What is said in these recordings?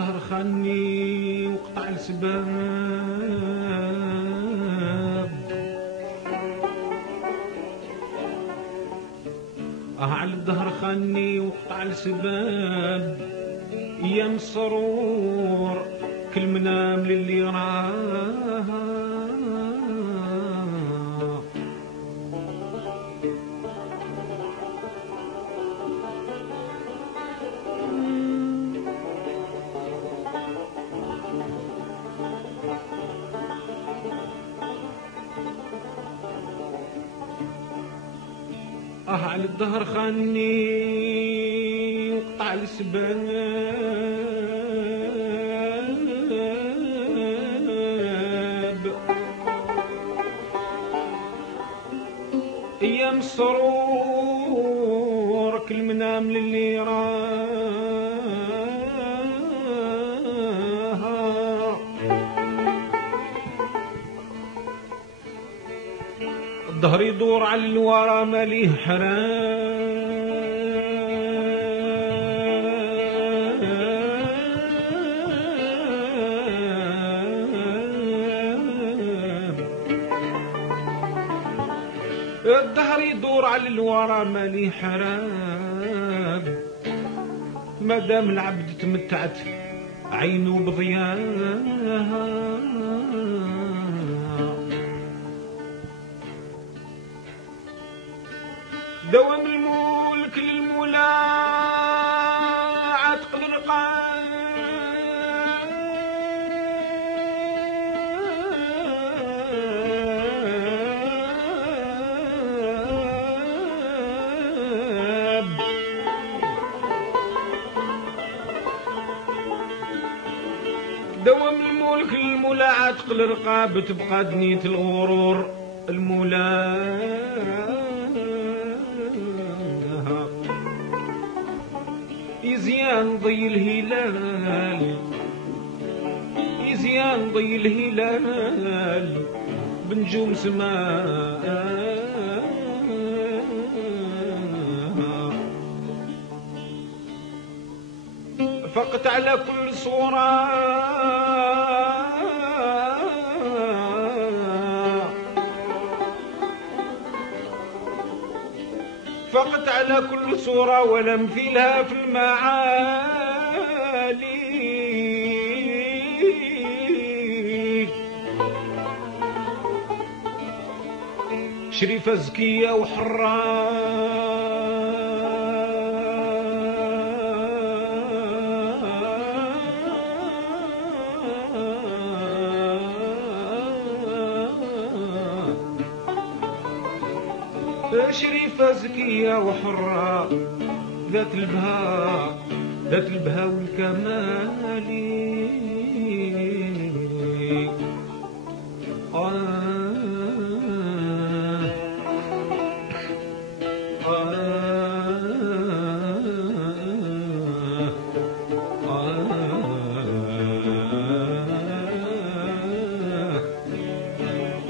الدهر خاني وقطع السباب على الدهر خاني وقطع السباب يا مسرور كل منام للي راه على الدهر خاني وقطع السباب يا مسرور كل منام للي راه الظهر يدور على الورى ماليه حرام الظهر يدور على الورى ماليه حرام مادام العبد تمتعت عينه بضياها دوام الملك للمولى عتق الرقاب دوام الملك للمولى عتق الرقاب تبقى دنية الغرور المولى يزيان ضي الهلال يزيان ضي الهلال بنجوم سماء فقت على كل صورة فقت على كل صورة ولم في لها في المعالي شريفة زكية وحرة شريفة زكية وحرة ذات البهاء والكمال.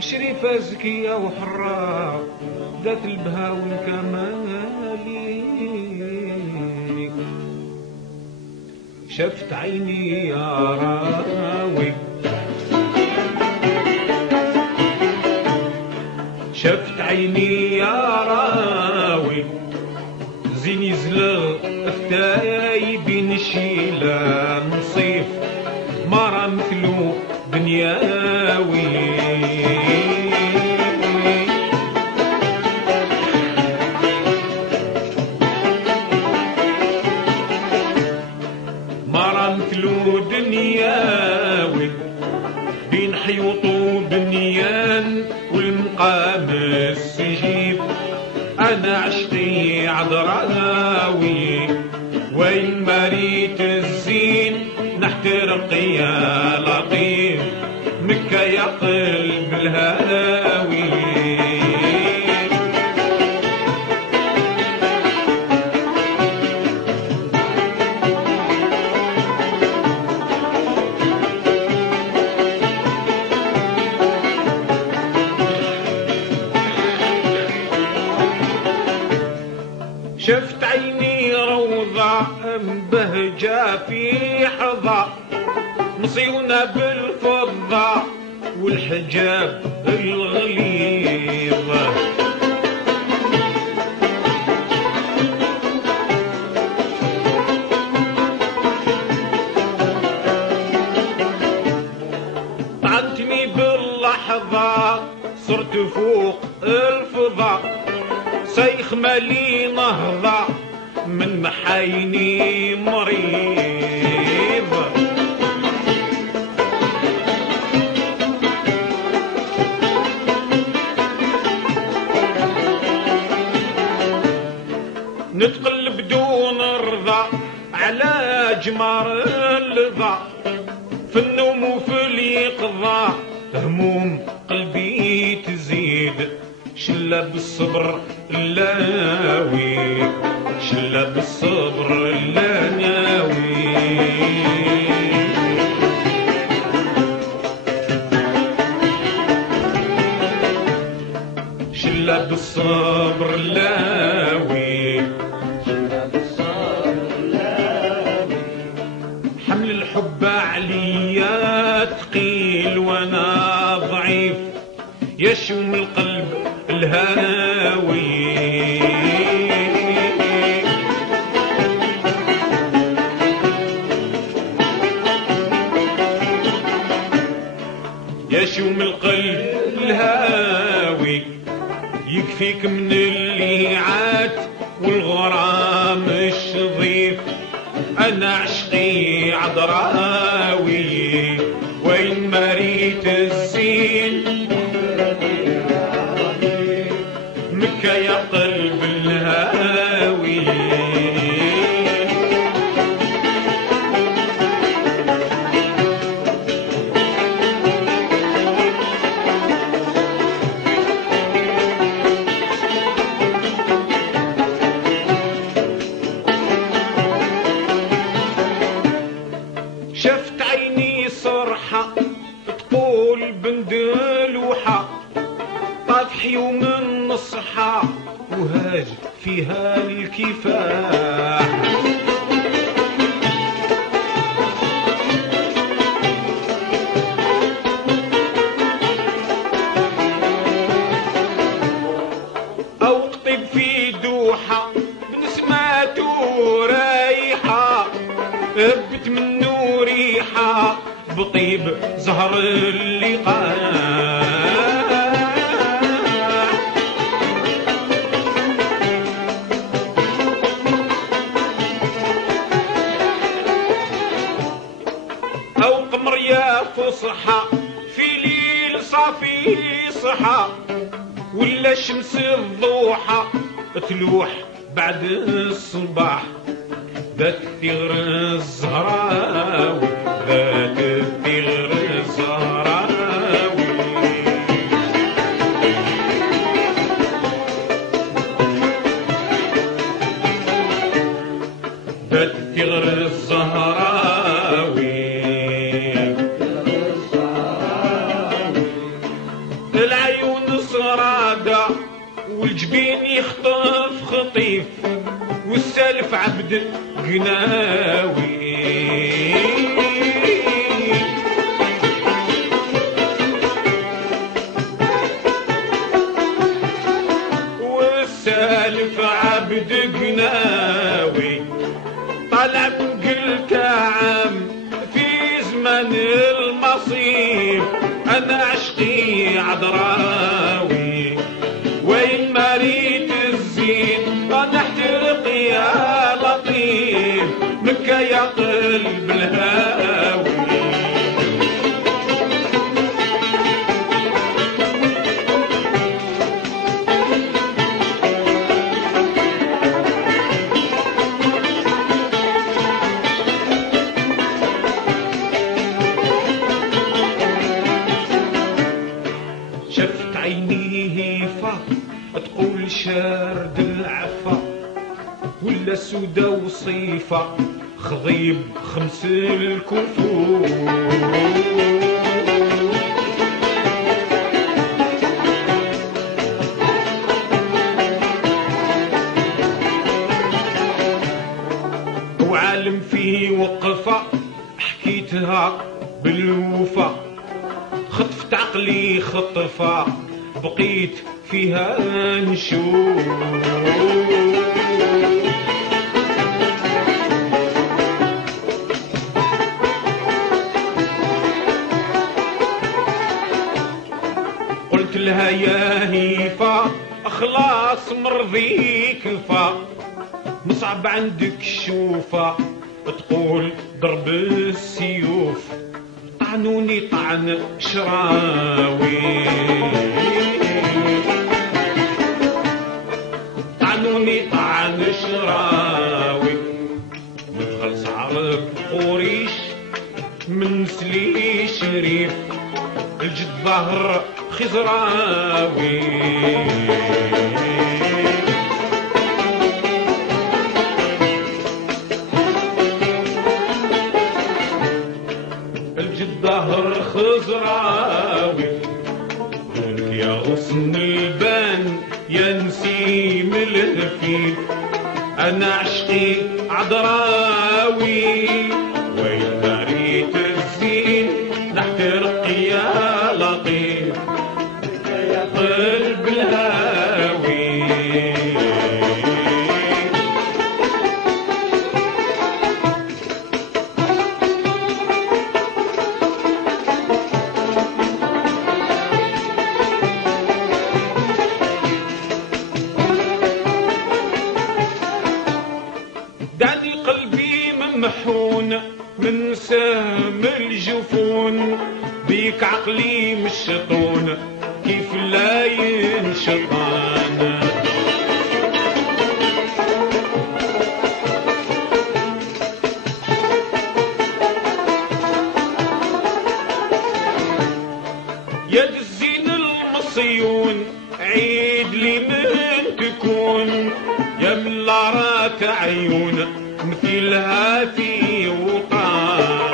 شريفة زكية وحرة ذات البهاء والكمال. شفت عيني يا راوي شفت عيني يا راوي زين يزلغ فتاي بين الشيلة نصيف مرة مثلو دنياوي. دنياوي بين حيوطو بنيان والمقام السجيب. انا عشتي عذراوي وين مريت الزين نحترق يا لطيف مكة يا قلب الهاوي. شفت عيني روضة مبهجة في حظى مصيونة بالفضة والحجاب الغليظ. طعنتني باللحظة صرت فوق الفضاء سيخ مالي نهضة من محايني مريض. نتقل بدون رضا على جمار اللظى في النوم وفي اليقظة هموم قلبي تزيد. شلة بالصبر اللاوي شلة بالصبر اللاوي. شلة بالصبر اللاوي حمل الحب عليا ثقيل وانا ضعيف يشوم القلب الهاوي. يشوم القلب الهاوي يكفيك من الليعات والغرام الشظيف. انا عشقي عذراوي وين مريت الزين مكة يا قلب الهاوي. شفت عيني صرحة تقول بندلوحة طاف يوم النصحة وهاج فيها الكفاح. أو قطب في دوحة بنسماته رايحة هبت منه ريحة بطيب زهر اللقاح. أو قمر يا فصحى في ليل صافي صحى ولا شمس الضوحة تلوح بعد الصباح ذات الثغر الزهراوي ذات الثغر الزهراوي ذات الثغر الزهراوي العيون صرادة والجبين يخطف خطيف والسالف عبد قناوي والسالف عبد قناوي طلع قلت عام في زمن المصيف انا عشقي عذراوي وين ما ريت الزين انا احترق يا لطيف مكة يا قلب الهاوي شفت عينيه فا تقول شارد العفا ولا سودا وصيفة خضيب خمس الكفور وعالم فيه وقفة حكيتها بالوفا خطفت عقلي خطفة بقيت فيها نشوف قلت لها يا هيفا خلاص مرضيك فا مصعب عندك شوفة تقول ضرب السيوف طعنوني طعن شراوي طعنوني طعن شراوي مدخل صعرك قريش من سلي شريف الجد ظهر خزراوي الظهر خزراوي قلت يا غصن البان يا نسيم الهفيف انا عشقي عذراوي وين ما ريت الزين نحترق يا لطيف يا قلب الهاوي دعني قلبي ممحون من سهم الجفون بيك عقلي مشطون كيف لا ينشطان يا الزين المصيون عيد لي من تكون يا من لارات عيون مثلها في وطان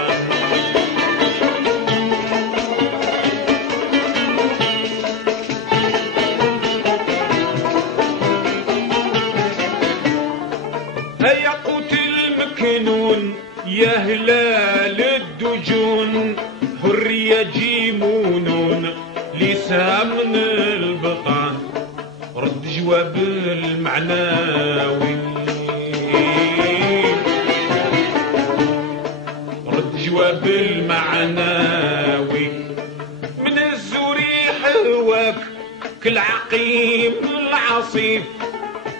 هيا قوت المكنون يا هلال الدجون حرية جيمونون لسها من البطان رد جواب المعناوي رد جواب المعناوي من الزريح هواك كالعقيم العصيف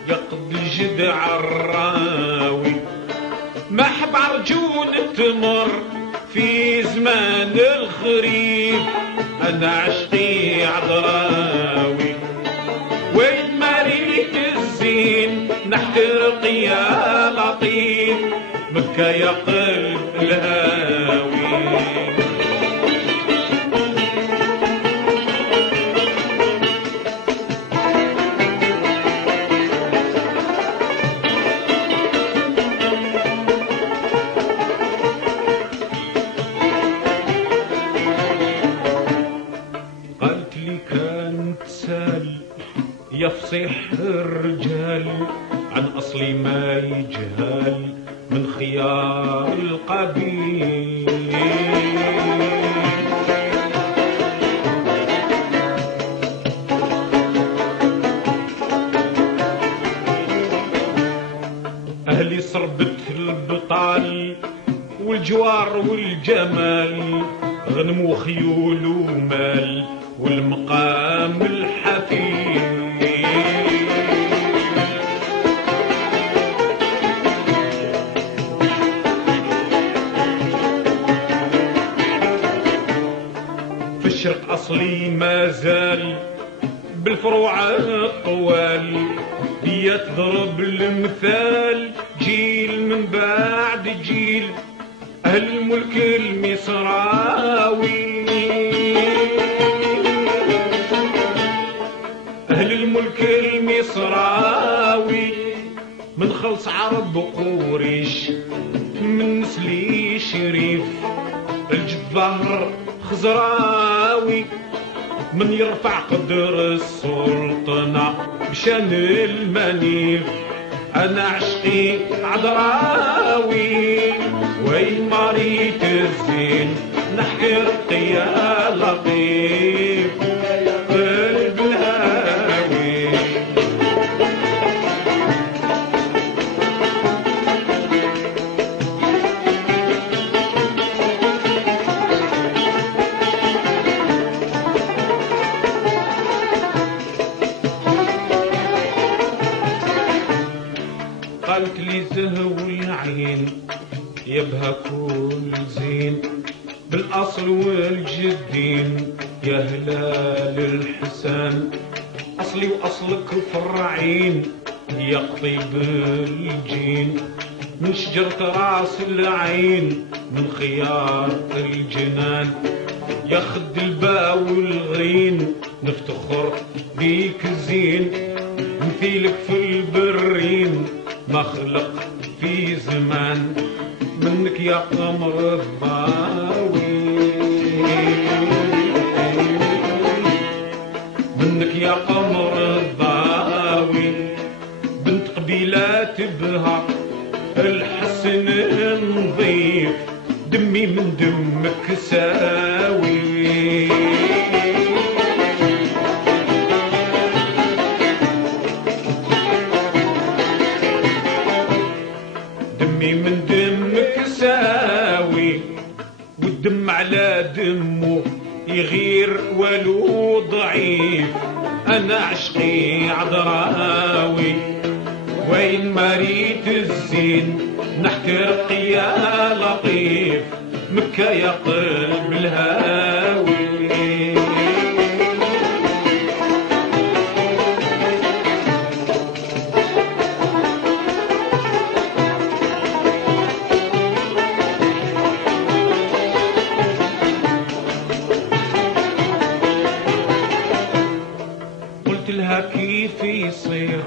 يقضي الجدع الراوي محب عرجون التمر في زمان الخريف انا عشقي عذراوي ترقي يا لطيف مكة يا قلب الهاوي. قالت لي كان تسال يا فصيح الرجال عن أصلي ما يجهل من خيار القبيل. أهلي صربت البطال والجوار والجمال غنم وخيول ومال والمقام الحفيظ. في الشرق أصلي ما زال بالفروع الطوال هي تضرب المثال جيل من بعد جيل أهل الملك المصراوي. أهل الملك المصراوي من خلص عرب قريش من نسلي شريف الجبار خزراوي من يرفع قدر السلطنة بشان المنيف. أنا عشقي عذراوي وين مريت الزين نحكي رقية لطيف قلب الهاوي. قالت لي زهو العين يبهى كل زين بالأصل والجدين يا هلال الحسان أصلي وأصلك فرعين يا قطيب الجين من شجرة راس العين من خيار الجنان يا خد الباء والغرين نفتخر بيك زين مثيلك في البرين ما خلق في زمان منك يا قمر الضاوي. منك يا قمر الضاوي بنت قبيلات بها الحسن نظيف دمي من دمك ساوي. دمي من دمك ساوي والدم على دمه يغير ولو ضعيف. أنا عشقي عذراوي وين مريت الزين نحترق يا لطيف مكة يا قلب الهاوي. قلت لها كيف يصير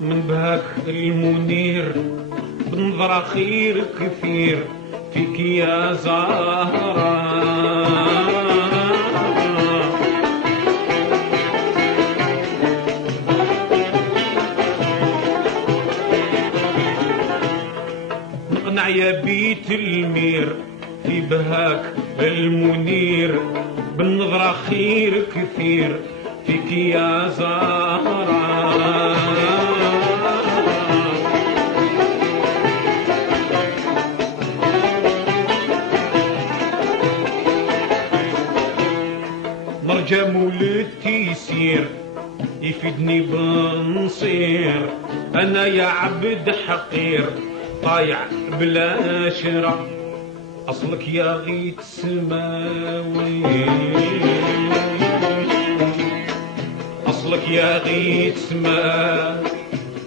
من بهاك المنير بنظرة خير كثير فيك يا زهرة. نقنع يا بيت المير في بهاك المنير بالنظرة خير كثير فيك يا زهرة. مرجى مولد تيسير يفيدني بنصير أنا يا عبد حقير طايع بلا شرع أصلك يا غيت سماوي. أصلك يا غيت سما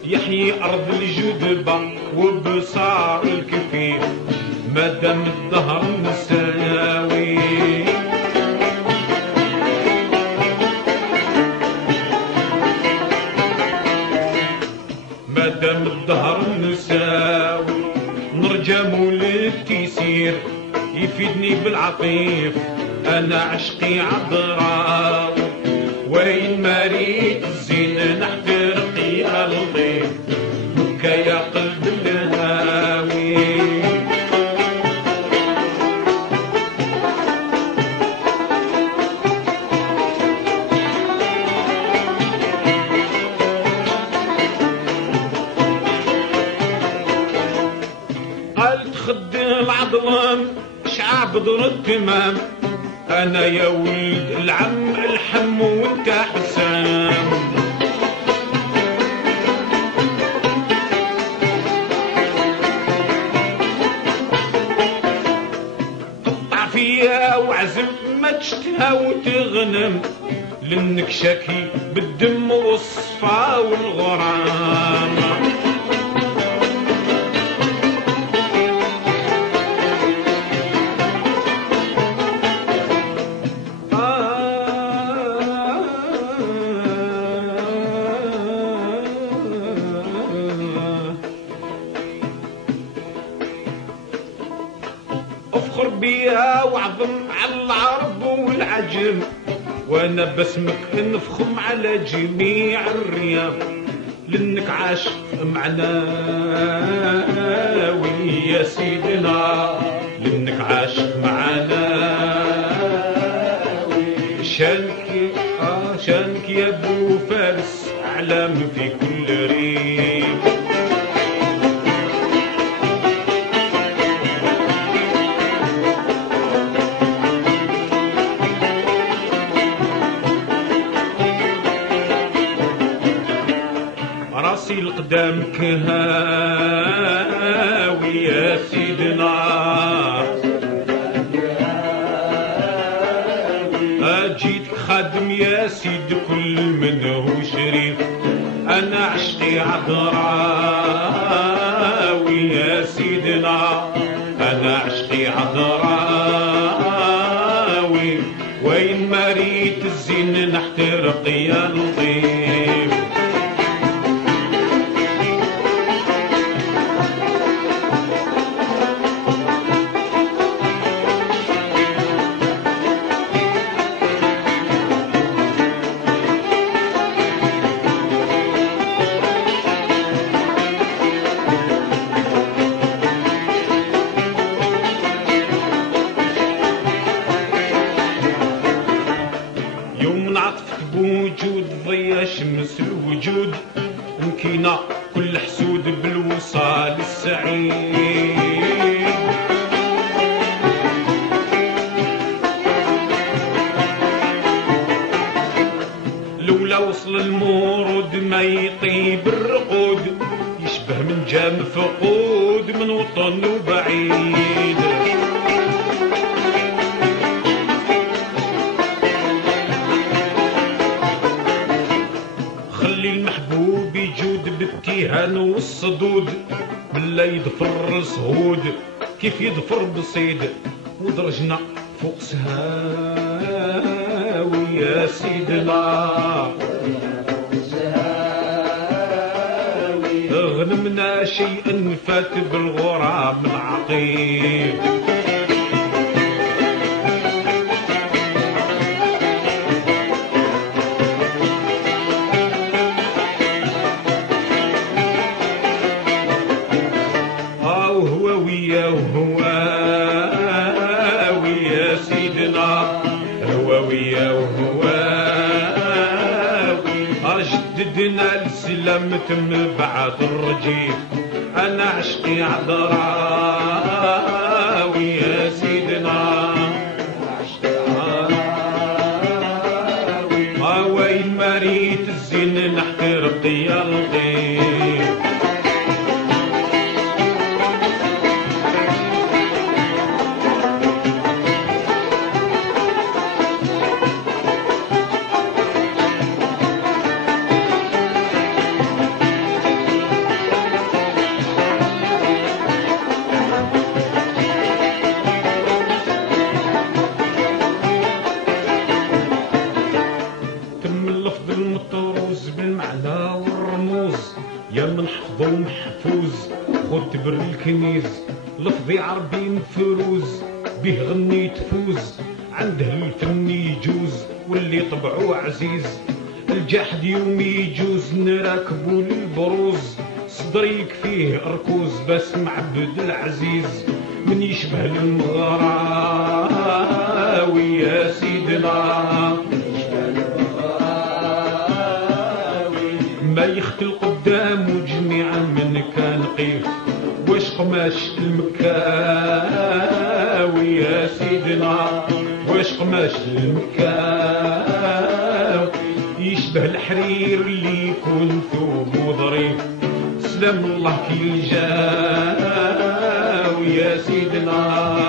يحيي أرض الجدبة وبصار الكفيف مادام الدهر مساوي. مادام الدهر مساوي نرجى مولد تيسير يفيدني بالعطيف أنا عشقي عذراوي. وين ما ريت الزين نحترق يا لطيف بكا يا قلب الهاوي. قالت خد العظلم شعب ضر التمام أنا يا ولد العم الحم وانت حسام. قطع فيا وعزم ما تشتهى وتغنم لأنك شاكي بالدم والصفا والغرام. افخر بيها وعظم على العرب والعجم وانا باسمك نفخم على جميع الرياض لانك عاشق معنا ويا سيدنا لانك عاشق معنا. شانك يا ابو فارس اعلام في كل ريف. راسي لقدامك هاوي يا سيدنا اجيتك خادم يا سيد كل من هو شريف انا عشقي عذراوي يا سيدنا انا عشقي عذراوي. وين ما ريت الزين نحترق يا لطيف. بوجود ضيا شمس الوجود مكينا كل حسود بالوصال السعيد. لولا وصل المورود ما يطيب الرقود يشبه من جام فقود من وطن وبعيد. المحبوب يجود بالتيهان والصدود بلا يدفر صهود كيف يدفر بصيد ودرجنا فوق سهاوي يا سيدنا. غنمنا شيئا فات بالغرام العقيم. ويا سيدنا هو ويا أجددنا السلام تم بعد الرجيف أنا عشقي عذراوي يا سيدنا وين ما ريت الزين نحترق يا لطيف. مطروز بالمعنى والرموز، يا من حفظو محفوظ خد تبر الكنيز، لفظي عربي مفروز به غني تفوز، عنده الفن يجوز واللي طبعو عزيز، الجحد يوم يجوز نراكبو للبروز، صدري يكفيه ركوز باسم عبد العزيز، من يشبه المغراوي يا سيدنا ما يختل قدامه جميعا من كان قيف، واش قماش المكاوي يا سيدنا، واش قماش المكاوي يشبه الحرير اللي يكون ثوبه ظريف، سلام الله كي الجاوي يا سيدنا،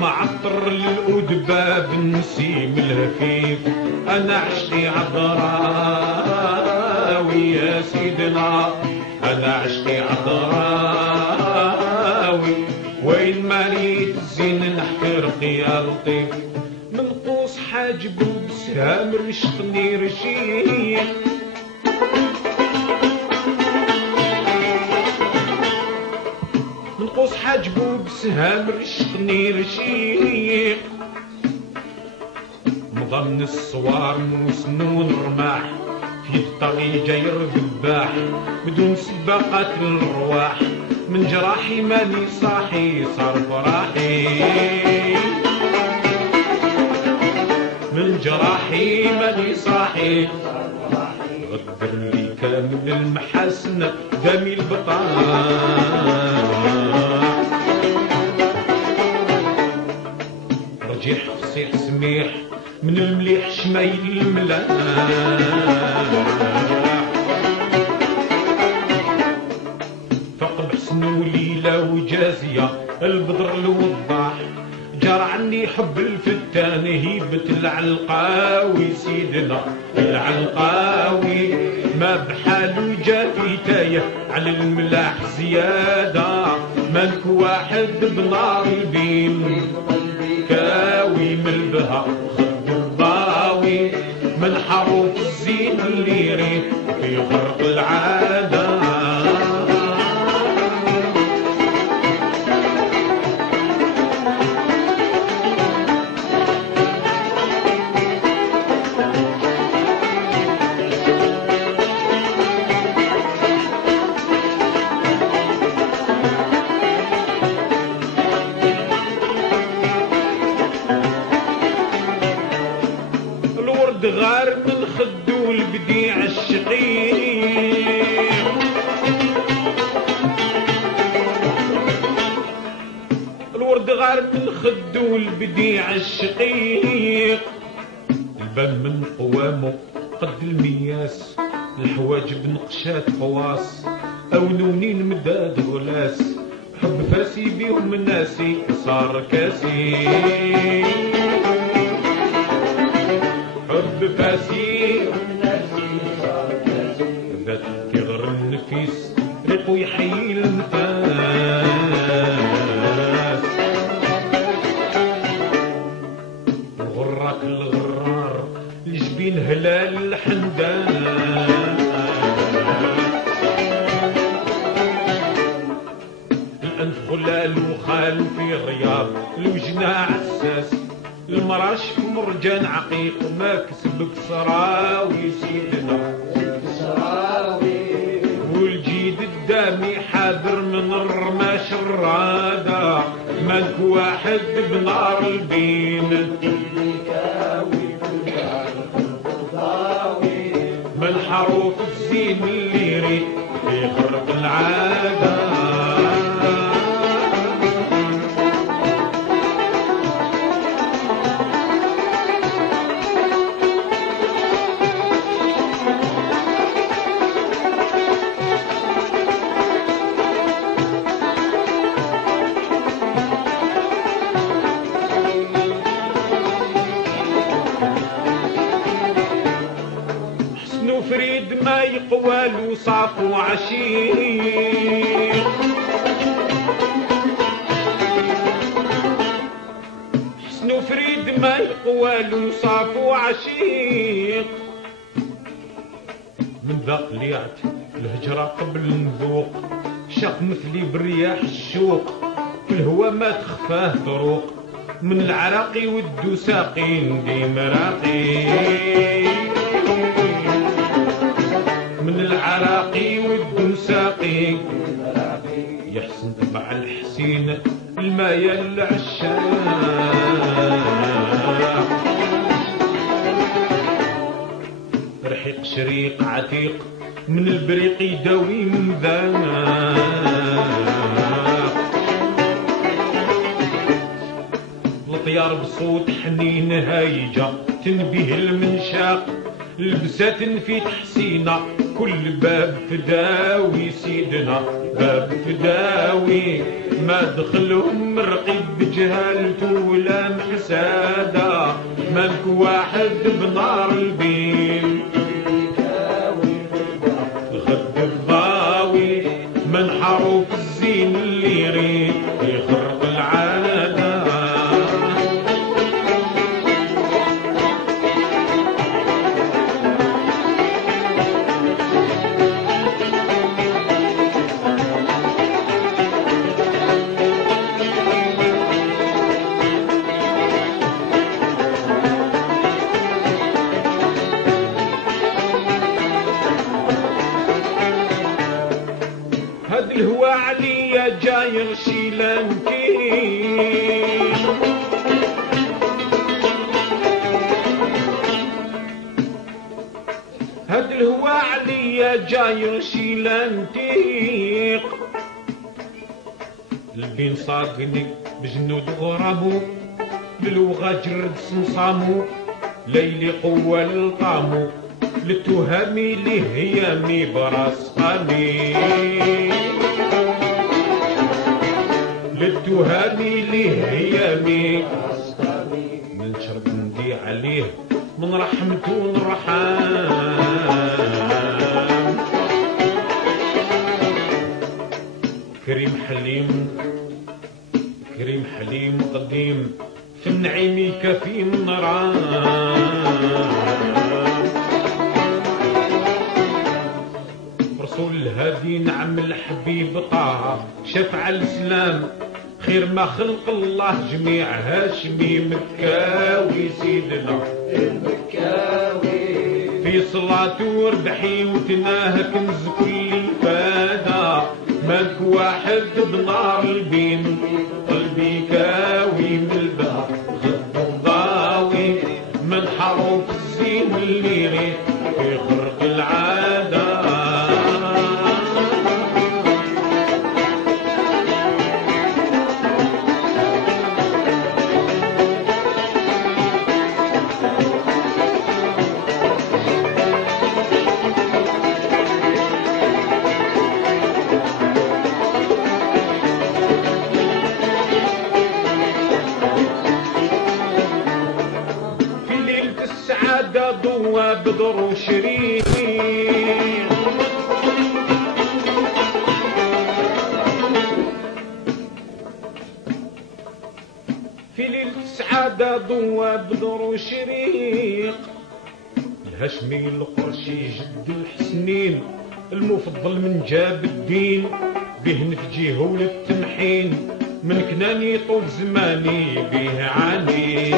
معطر الأدباء بالنسيم الهفيف، أنا عشقي عذراوي يا سيدنا، أنا عشقي عذراوي، وين ما ريت الزين نحترق يا لطيف، من قوس حاجب وبسهام رشقني رشيق، من قوس حاجبو بسهام رشقني رشيق، مضمن الصوار وسنون رماح، في الطريق جاير ذباح بدون سباقات الرواح، من جراحي ماني صاحي صار فراحي، من جراحي ماني صاحي، غدر لي كامل المحاسن دمي البطان، رجيح فصيح سميح من المليح شمايل الملاح، فقب حسن وليلة وجازية البدر الوضاح، جرى عني حب الفتان هيبة العلقاوي سيدنا العلقاوي، ما بحاله جا في تايه على الملاح زيادة، مالك واحد بنار البين كاوي من البها خد الضاوي، من حروف الزين اللي يريد في غرق العادة، غار من خدو البديع الشقيق، الورد غار من خدو البديع الشقيق، الباب من قوامه قد المياس، الحواجب نقشات خواص او نونين مداد غلاس، حب فاسي بيهم ناسي صار كاسي، حب فاسي ذات كغر النفيس ريقو يحيي النفاس، غراك الغرار الجبين هلال الحندان، الانف خلال وخال في الرياض الوجنة عساس، المراش مرجان عقيق ما كسبك صراوي سيدنا والجيد الدامي حاضر من الرماش الرادة، مالك واحد بنار البين من حروف الزين اللي يريد في خرق العادة، فريد ما يقوال وصاف وعشيق، حسن فريد ما يقوال صافو عشيق. من ذا طلعت الهجرة قبل نذوق، شاق مثلي برياح الشوق، في الهوا ما تخفاه طروق، من العراقي والدوساقين دي مراقي، من العراقي والدوساقي. يحسن تبع الحسين المايا العشاق، رحيق شريق عتيق من البريق يداوي من ذاق. الطيار بصوت حنين هايجة تنبيه المنشاق، لبسات في تحسينة كل باب فداوي سيدنا باب فداوي. ما دخلهم مرقي بجهالته ولا محسادة، مالك واحد بنار البين غد الضاوي، من حروف الزين اللي يريد يخرق العادة. هاد الهوا عليا جاي يغشي لانكين، هاد الهوا عليا جاي يغشي لانتيق. البين صاقني بجنود غرامو، بالوغا جرد صمصامو، ليلي قوة للطامو، للتهامي لهيامي براس قامي، للتهامي لهيامي. من شرب ندي عليه من رحمته ونرحام. كريم حليم كريم حليم قديم، في النعيم كفي النرام. رسول الهادي نعم الحبيب طه، شفع الاسلام خير ما خلق الله جميع هاشمي مكاوي. سيدنا المكاوي في صلاته وربحي وتناه كنز كل فادا، مالك واحد بنار البين قلبي كاوي من الباب غد الضاوي، من حروف الزين اللي يريد في خرق العاده. ضوى بدر وشريك، في ليلة السعادة ضوى بدر وشريق. الهاشمي القرشي جد الحسنين، المفضل من جاب الدين، به نفجيه وللتمحين، من كناني طول زماني به عاني،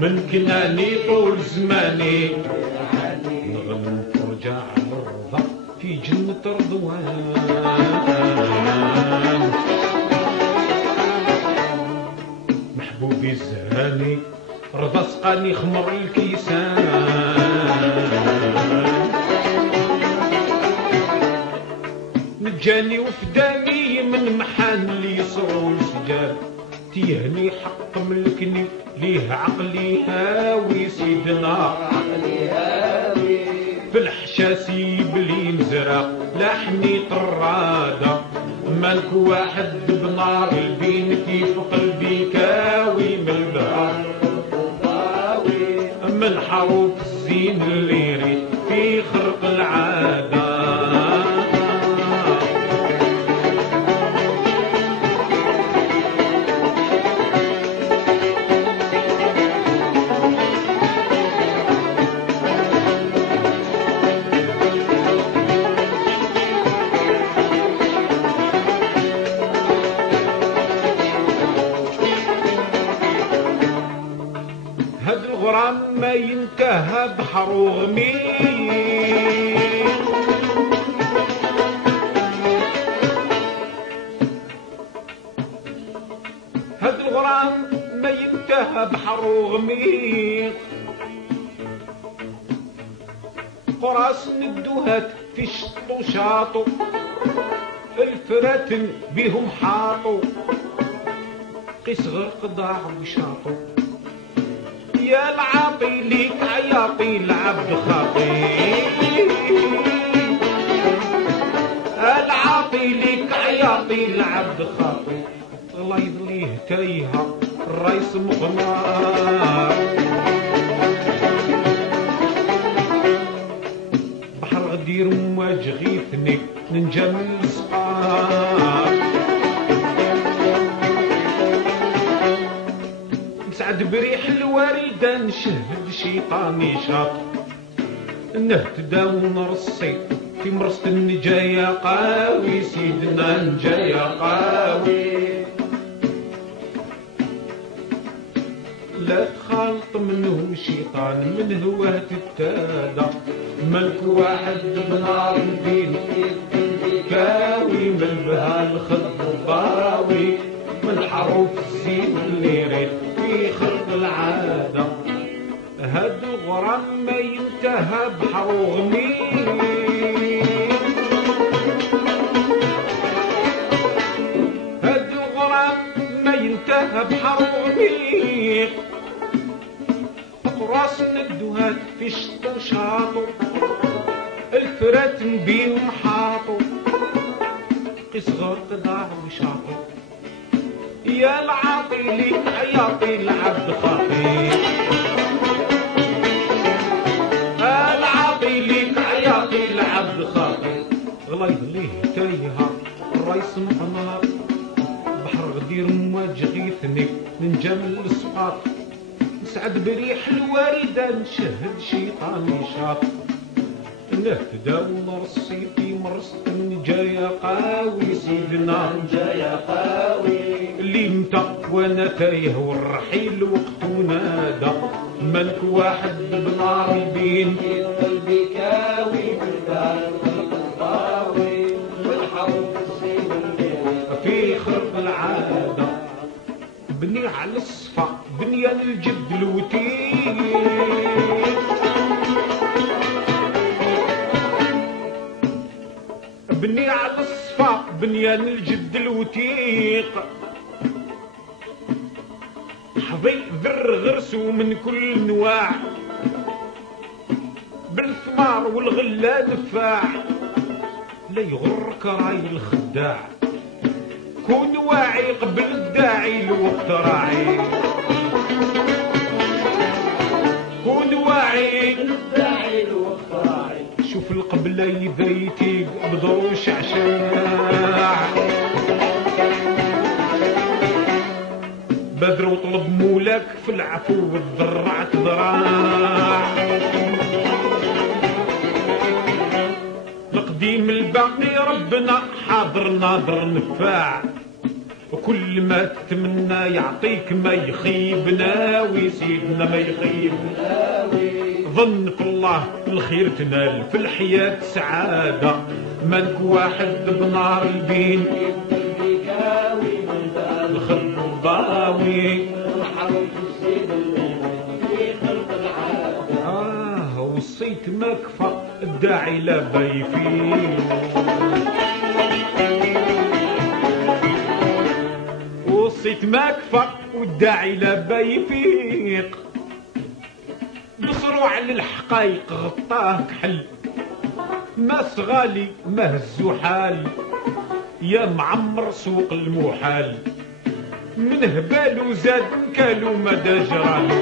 من كناني طول زماني. نغنم فرجة على الرضا في جنة رضوان، محبوبي الزهاني رضا سقاني خمر الكيسان. نجاني وفداني من محان اللي يصروا السجاد، تيهني حق ملكني ليه عقلي هاوي. سيدنا عقلي هاوي في الحشاسي بلي مزرع لحمي طرادة، مالك واحد بنار البين كيف قلبي كاوي من البهار من حروف الزين اللي يريد في خرق العاده. هاد الغرام ما ينتهى بحر وغميق. هاد الغرام ما ينتهى بحر وغميق. قراص ندوهات في شطو شاطو الفراتن بيهم حاطو قيس غرق ضاع وشاطو. يا العاطي ليك عياطي العبد خاطي. العاطي ليك عياطي العبد خاطي. الله يضليه تايهة الرئيس مغمار. بحر غدير مواج غيثني ننجا من السقار. نسعد بريح الوردة نشهد شيطاني شاط. نهتدى ونرصي في مرصة النجايا قاوي. سيدنا نجايا قاوي. لا تخالط منه شيطان من هو تتادى. ملك واحد بنار الدين كاوي. من بها الخد الضراوي من حروف الزين اللي يريد في خلق العادة. هاد الغرام ما ينتهى بحر وغميق. هاد الغرام ما ينتهى بحر وغميق. راس ندوهات في شطو شاطو الفرات بيهم حاطو قيس غرق ضاع وشاطو. يا العاطي ليك عياطي العبد خاطي. العاطي ليك عياطي العبد خاطي. الله يضليه تايهة الرئيس محمار. بحر غدير مواج غيثني ننجا من السقاط. نسعد بريح الوردة نشهد شيطاني شاط. نهتدى ونرصي في مرصة النجايا قاوي. سيدنا نجايا قاوي. اللي متى وانا تايه والرحيل وقته نادى. ملك واحد بنار البين في قلبي كاوي. بالبال الضاوي والحروف الزين في خرق العادة. بني على الصفا بنيان الجد الوتين. بني على الصفا بنيان الجد الوتيق. حظي ذر غرسو من كل نواع. بالثمار والغلا دفاع. لا يغرك راي الخداع. كون واعي قبل الداعي الوقت راعي. كون واعي الداعي الوقت راعي. شوف القبلة يذيتي بدروش عشاع. بدر وطلب مولاك في العفو والذرعت ذراع. القديم الباقي ربنا حاضر ناظر نفاع. وكل ما تتمنى يعطيك ما يخيب ناوي. سيدنا ما يخيب ناوي. ظن في الله الخير تنال في الحياة سعادة. ملك واحد بنار البين الخد الضاوي وصيت مكفى الداعي لا بايفين. وصيت مكفى والداعي لا بايفيق. بصروع للحقايق غطاه كحل. ما صغالي ما هزو حال. يا معمر سوق المحال. من هبالو زاد كالو مدى جرالو.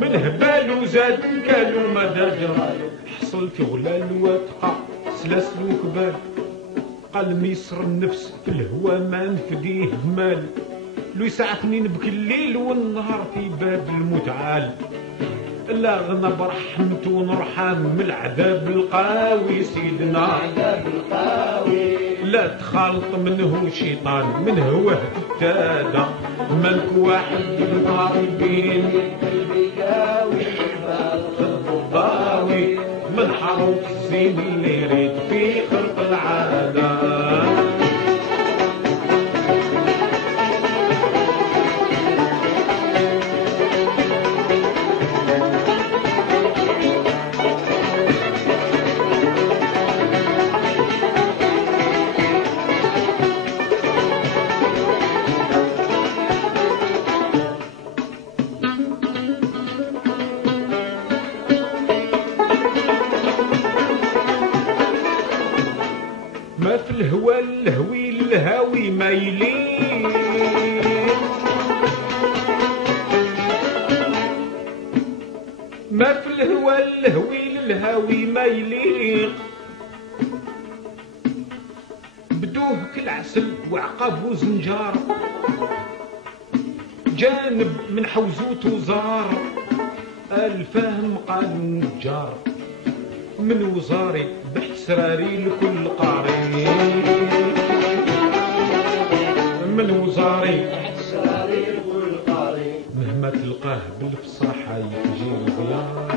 من هبالو زاد كالو مدى جرالو. حصل في غلال واتقى سلاسل وكبال. قال ميسر النفس في الهوى ما نفديه مال. لو يسعفني نبكي الليل والنهار في باب المتعال. لا غنى برحمته ونرحم من العذاب القاوي. سيدنا عذاب القاوي. لا تخالط منه شيطان من هو التادى. مالك واحد الضاربين الضاوي من حروف الزين اللي يريد في خلق العادة. ما في الهوى الهوي الهاوي مايلين، ما في الهوى الهوي الهاوي مايلين، بدوه كالعسل وعقاب وزنجار، جانب من حوزوت وزار، الفهم قال نجار، من وزاري بحسراري لكل قاري، من وزاري بحسراري لكل قاري، مهما تلقاه بالفصاحة يجي الغيار.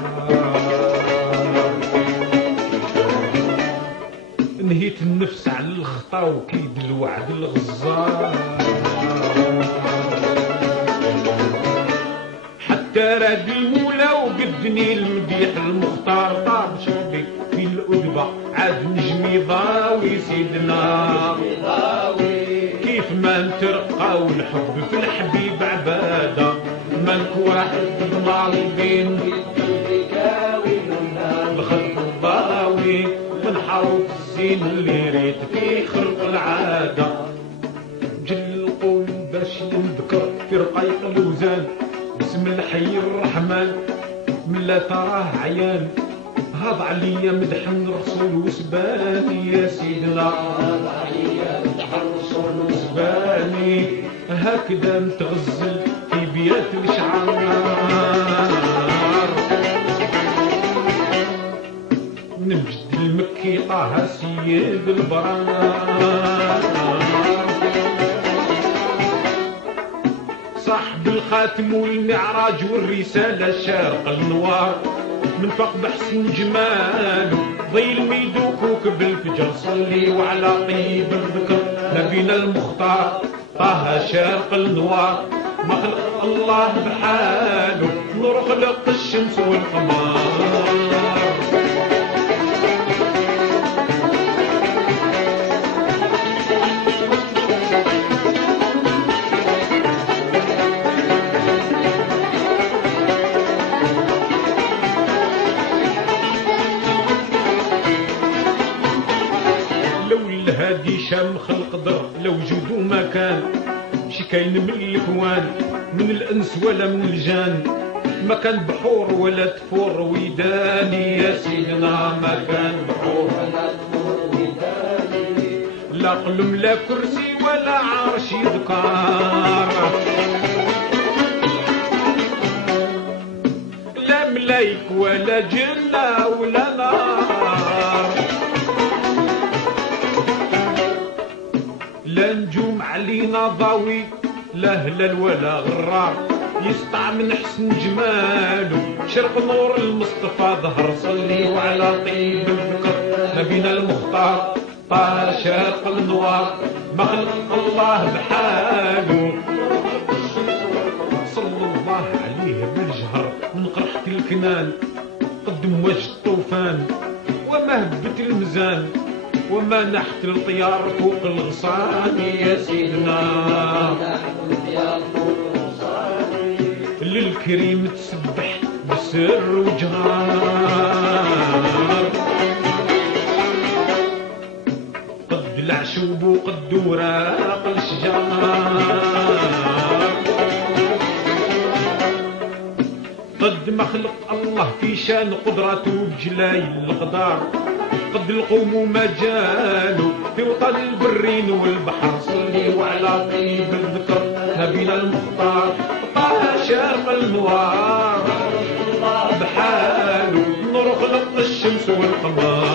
نهيت النفس على الخطا وكيد الوعد الغزار، حتى راد المولى وقدني المديح المختار، طاب شوقي في الأدبة عاد نجمي ضاوي سيدنا، كيف ما نترقى والحب في الحبيب عبادة، مالك واحد ضالبين الخلق الضاوي من حروف الزين اللي ريت في خلق العادة. جل القول باش نذكر في رقيق الوزان، بسم الحي الرحمن من لا تراه عيان، هاض عليا مدح الرسول وسباني يا سيدنا، هاض عليا مدح الرسول وسباني، هكذا نتغزل في بيات الشعار، نمجد المكي طه سيد البرار، صاحب الخاتم والمعراج والرسالة شارق النوار، من فوق بحسن جماله ضي الميدو كوكب الفجر، صلي وعلى طيب الذكر نبينا المختار، طه شارق النوار، مخلق الله بحاله نور خلق الشمس والقمر. هادي شام خلق در لو جودو ما كان، شي كاين من الكوان من الانس ولا من الجان، ما كان بحور ولا تفور ويداني يا سيدنا، ما كان بحور ولا تفور ويداني، لا قلم لا كرسي ولا عرش يذكر، لا ملايك ولا جنة ولا نار، لا نجوم علينا ضاوي لا هلال ولا غرار، يسطع من حسن جماله شرق نور المصطفى ظهر، صلي وعلى طيب الذكر نبينا المختار، طه شرق النوار مخلق الله بحاله، صلى الله عليه بالجهر من قرحة الكنان، قدم وجه الطوفان وما هبت الميزان، وما نحت الطيار فوق الغصان يا سيدنا، للكريم تسبح بسر وجهار، قد العشوب وقد وراق الشجار، قد مخلق الله في شان قدرته بجلاي القدار، قد القوم ما جالوا في وطن البرين والبحر، صلي وعلى طيب الذكر نبينا المختار، طه شارق النوار بحاله نور خلق الشمس والقمر.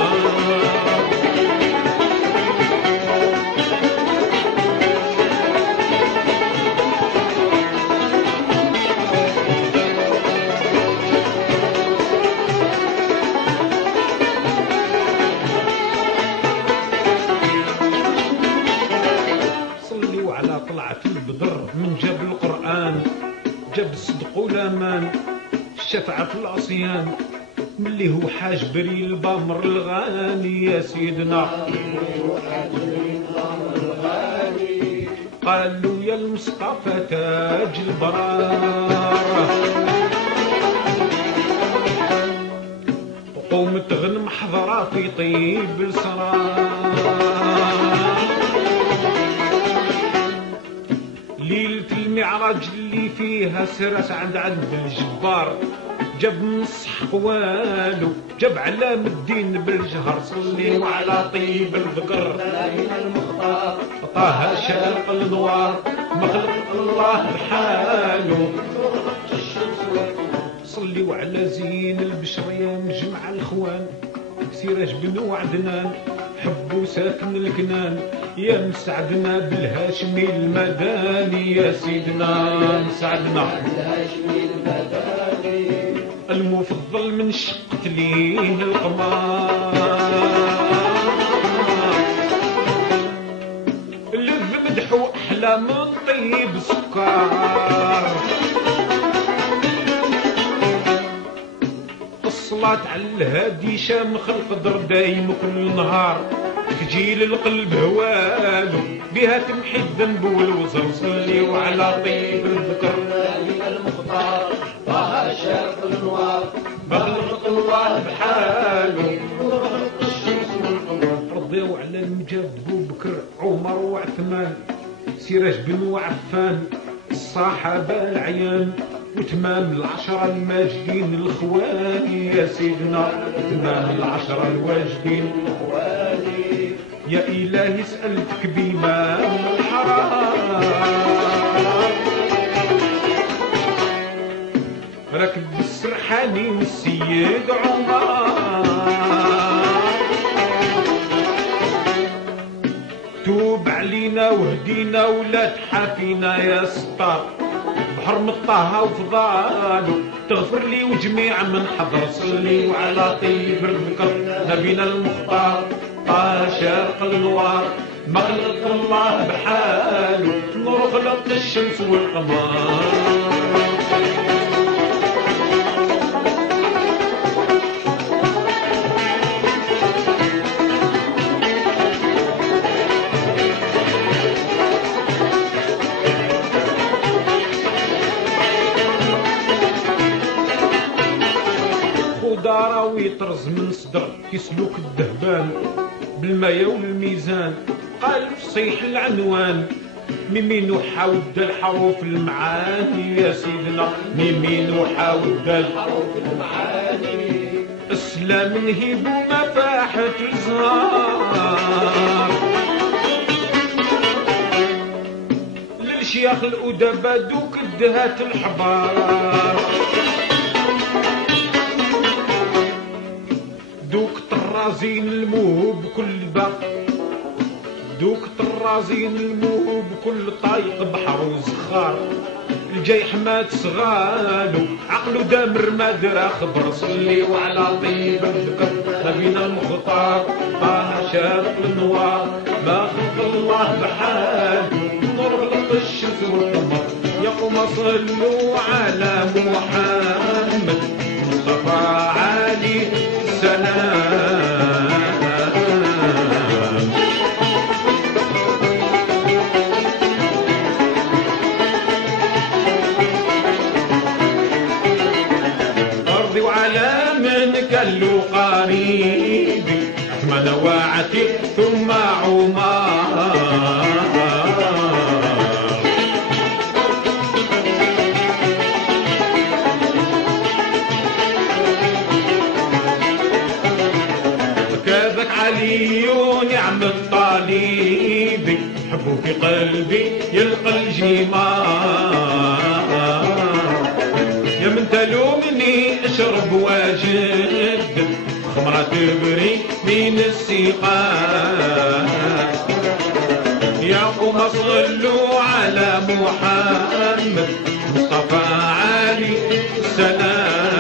جاب الصدق والامان الشفعة في العصيان ملي هو حاج بري البامر الغاني يا سيدنا قال له يا المصطفى تاج البرار وقومت غنم حضرة في طيب السرار ليلة المعراج اللي فيها سرس عند الجبار جاب نص حقوالو جاب علام الدين بالجهر صلي على طيب الذكر المختار طه شرق النوار مخلق الله بحاله صلي على زين البشرية مجمع الخوان سراج بن وعدنان حبو ساكن الكنان يا مسعدنا بالهاشمي المداني يا سيدنا مسعدنا بالهاشمي المداني المفضل من شقت ليه القمار اللذ مدحو احلى من طيب سكر الصلاة على الهادي شام خلق در دايم كل نهار تجيل القلب هوالو بها تمحي الذنب والوزر صلي على طيب الذكر المختار طه شرق النوار بخلق الله بحاله الشمس والقمر رضيوا على المجاد بو بكر عمر وعثمان سراج بن وعفان الصحابة العيان وتمام العشرة الماجدين الخوالي يا سيدنا تمام العشرة الواجدين الخوالي يا إلهي سألتك بإمام الحرام ركب السرحاني والسيد عمر توب علينا وهدينا ولا تحافينا يا ستار بحر مطاها وفضالو تغفر لي وجميع من حضر صلي وعلى طيب الذكر نبينا المختار طه شرق النوار مخلق الله بحاله نور خلق الشمس والقمر دارا ويطرز من صدر يسلوك الدهبان بالمايا والميزان قال فصيح العنوان ميمين وحاود الحروف المعاني يا سيدنا ميمين وحاود الحروف المعاني اسلام نهيب ومفاحة الزهار للشيخ الأدباء دوك الدهات الحبار دوك طرازين الموهوب كل باق دوك طرازين الموهوب كل طايق بحر وزخار الجاي حماد صغالو عقلو دامر ما درا خبر صلي وعلى طيب الذكر نبينا المختار طه شرق النوار ما خلق الله بحاله نور خلق الشمس والقمر يقوم صلوا على محمد مصطفى عليه السلام أرضي وعلى من كلو قريبي أثمن واعتي ثم عمار علي ونعم الطالب حبه في قلبي يلقى الجمار يا من تلومني اشرب واجد خمرة تبري من السقاء يا قوم صلوا على محمد مصطفى علي السلام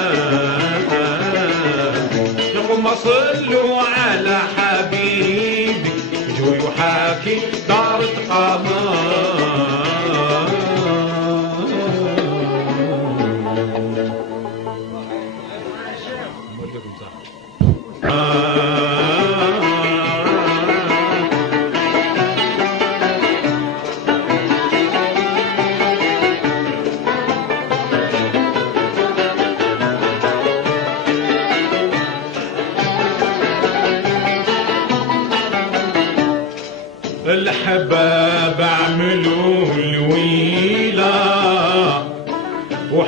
يقوم صلوا على حبيبي جو يحاكي دار قمر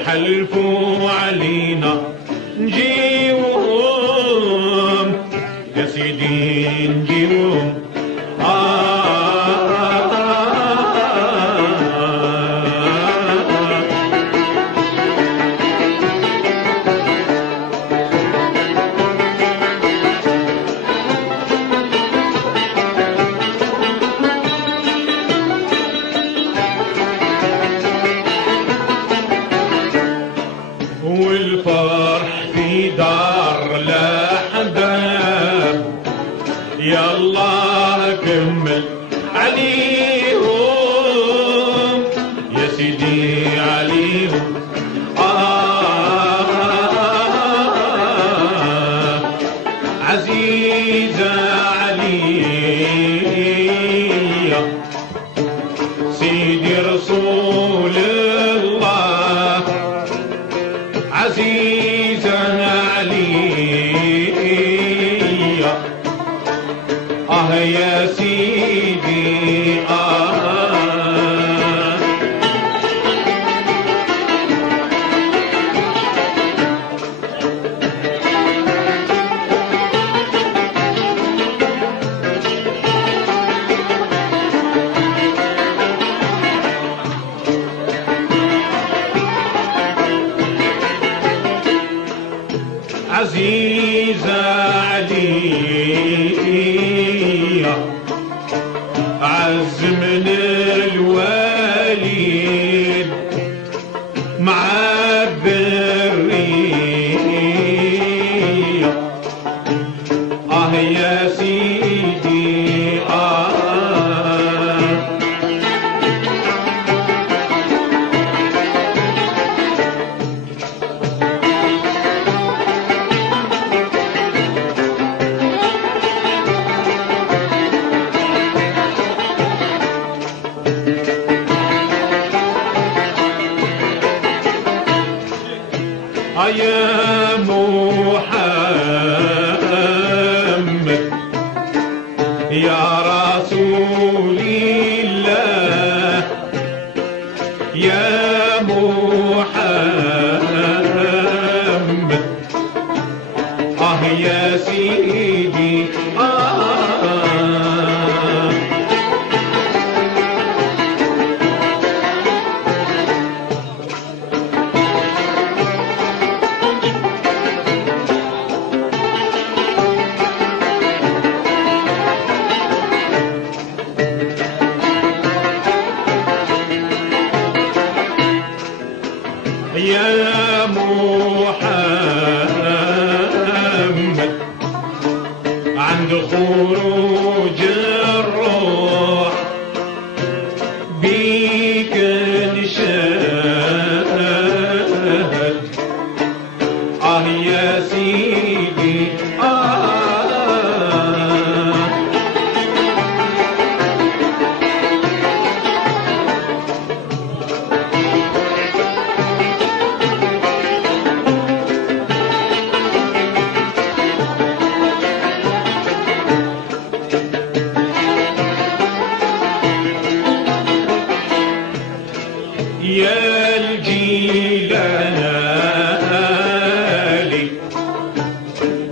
يحلفوا علينا نجيوهم يا سيدي نجيوهم والفرح في دار الأحباب يا الله كمل عليهم يا سيدي عليهم عزيزة علي سيدي رسول الله عزيزة علي يا سيدي عزيزة علي عز من الوالد مع الذرية يا سيدي يا محمد يا رسول الله يا محمد يا سيدي يا محمد عند خروج الروح بيك نشهد يا سيدي يا الجيلاني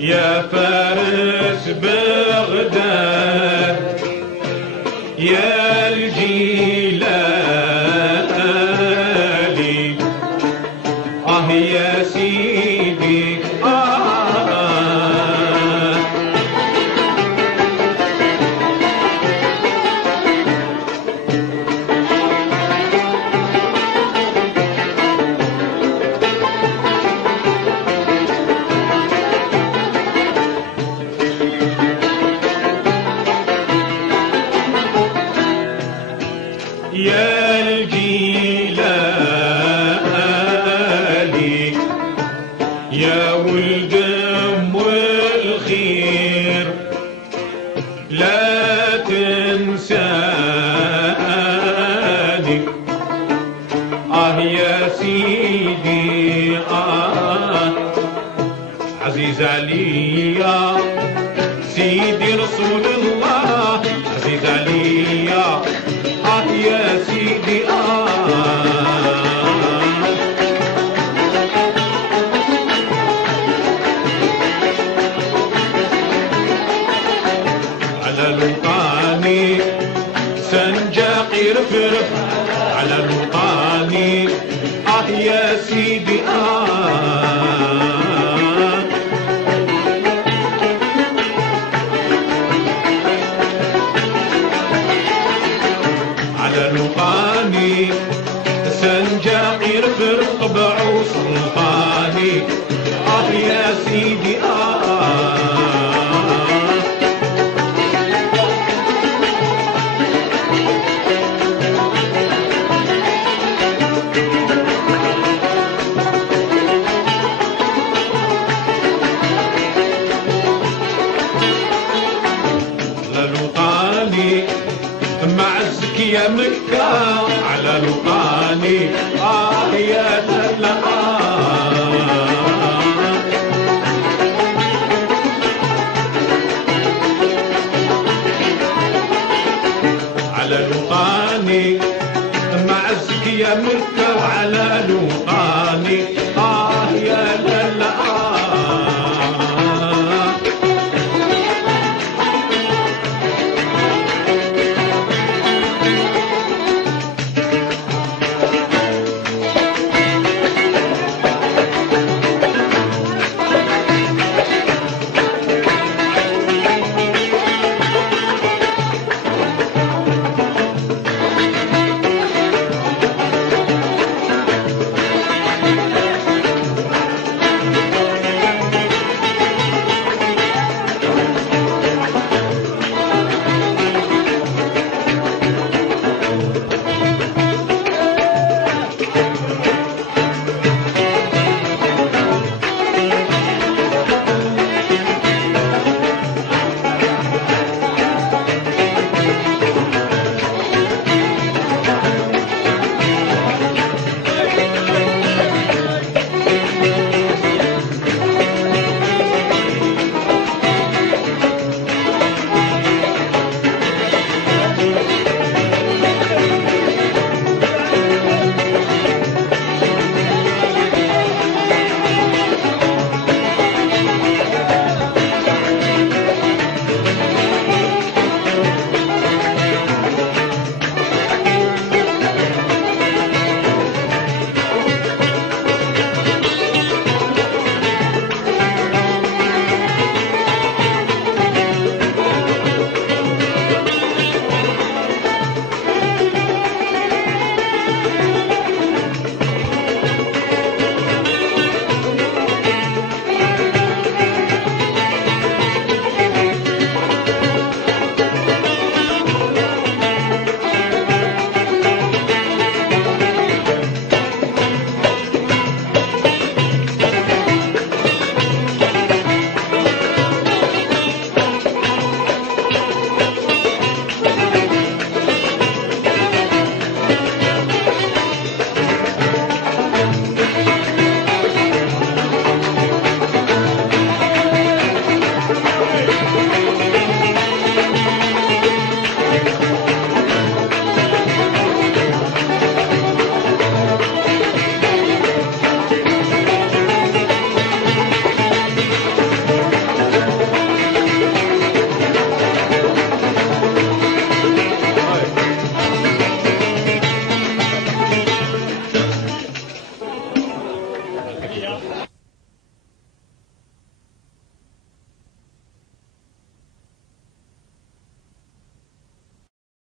يا فارس بغداد يا الجيلاني يا سيدي يا الجيلاني يا ولد ام الخير لا تنساني يا سيدي عزيز علي سيدي رسول الله عزيز علي يا سيدي يا سيدي على لقاني سنجاقير فرق بعوس سلطاني يا سيدي للوطاني معزك يا مكة على لقاني يا تلقى على لقاني معزك يا مكة وعلى لقاني